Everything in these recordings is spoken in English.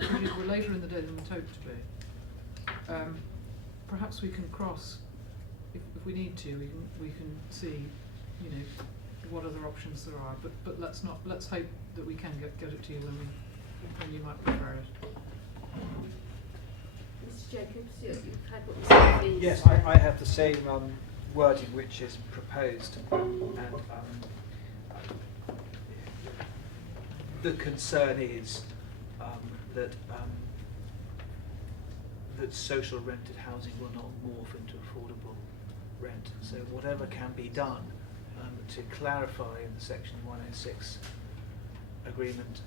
we're later in the day than we hoped to be. Perhaps we can cross, if we need to, we can see, you know, what other options there are. But let's hope that we can get it to you when you might prefer it. Mr. Jacobs, you've had what you said, please. Yes, I have the same wording which is proposed, and the concern is that social rented housing will not morph into affordable rent. So whatever can be done to clarify in the Section 106 agreement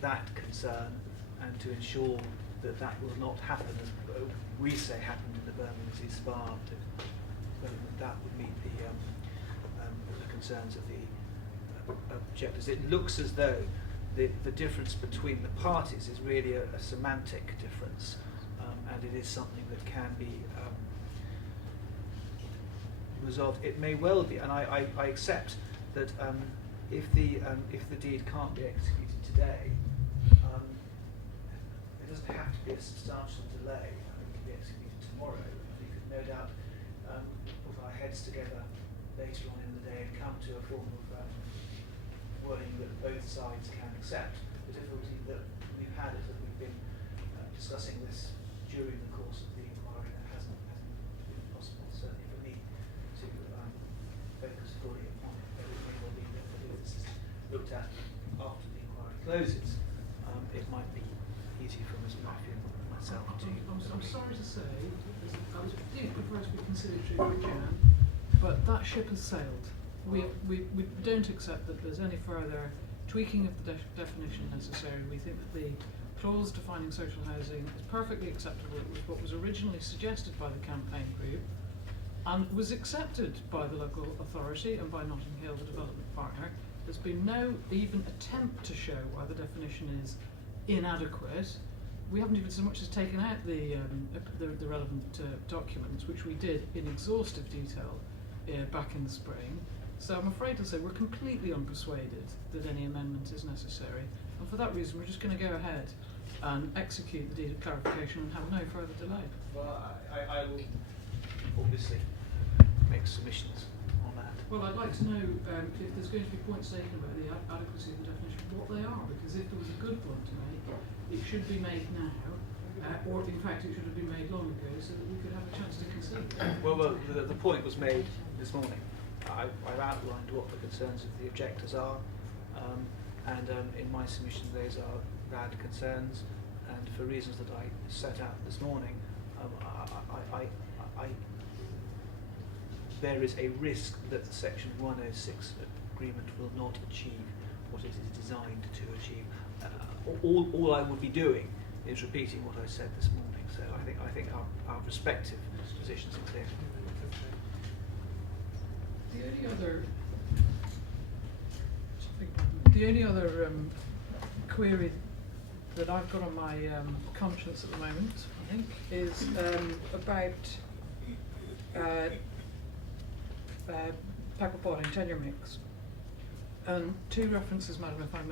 that concern, and to ensure that that will not happen, as we say happened in the Birmingham Spa development, that would meet the concerns of the objectors. It looks as though the difference between the parties is really a semantic difference, and it is something that can be resolved. It may well be, and I accept that if the deed can't be executed today, there doesn't have to be a substantial delay. I think it can be executed tomorrow. We could no doubt put our heads together later on in the day and come to a form of wording that both sides can accept. The difficulty that we've had is that we've been discussing this during the course of the inquiry, and it hasn't been possible, certainly for me, to focus fully upon it. But it may well be that if this is looked at after the inquiry closes, it might be easy for Ms. Murphy and myself to... I'm sorry to say, I was did prefer to be conciliatory if we can, but that ship has sailed. We don't accept that there's any further tweaking of the definition necessary. We think that the clause defining social housing is perfectly acceptable. It was what was originally suggested by the campaign group and was accepted by the local authority and by Notting Hill, the development partner. There's been no even attempt to show why the definition is inadequate. We haven't even so much as taken out the relevant documents, which we did in exhaustive detail back in the spring. So I'm afraid to say we're completely unpersuaded that any amendment is necessary, and for that reason we're just going to go ahead and execute the deed of clarification and have no further delay. Well, I will obviously make submissions on that. Well, I'd like to know if there's going to be points taken about the adequacy of the definition, what they are, because if there was a good point to make, it should be made now, or in fact it should have been made long ago, so that we could have a chance to consider it. Well, the point was made this morning. I've outlined what the concerns of the objectors are, and in my submission those are valid concerns, and for reasons that I set out this morning, there is a risk that the Section 106 agreement will not achieve what it is designed to achieve. All I would be doing is repeating what I said this morning. So I think our respective positions are clear. The only other query that I've got on my conscience at the moment, I think, is about pepper potting, tenure mix. And two references, Madam, if I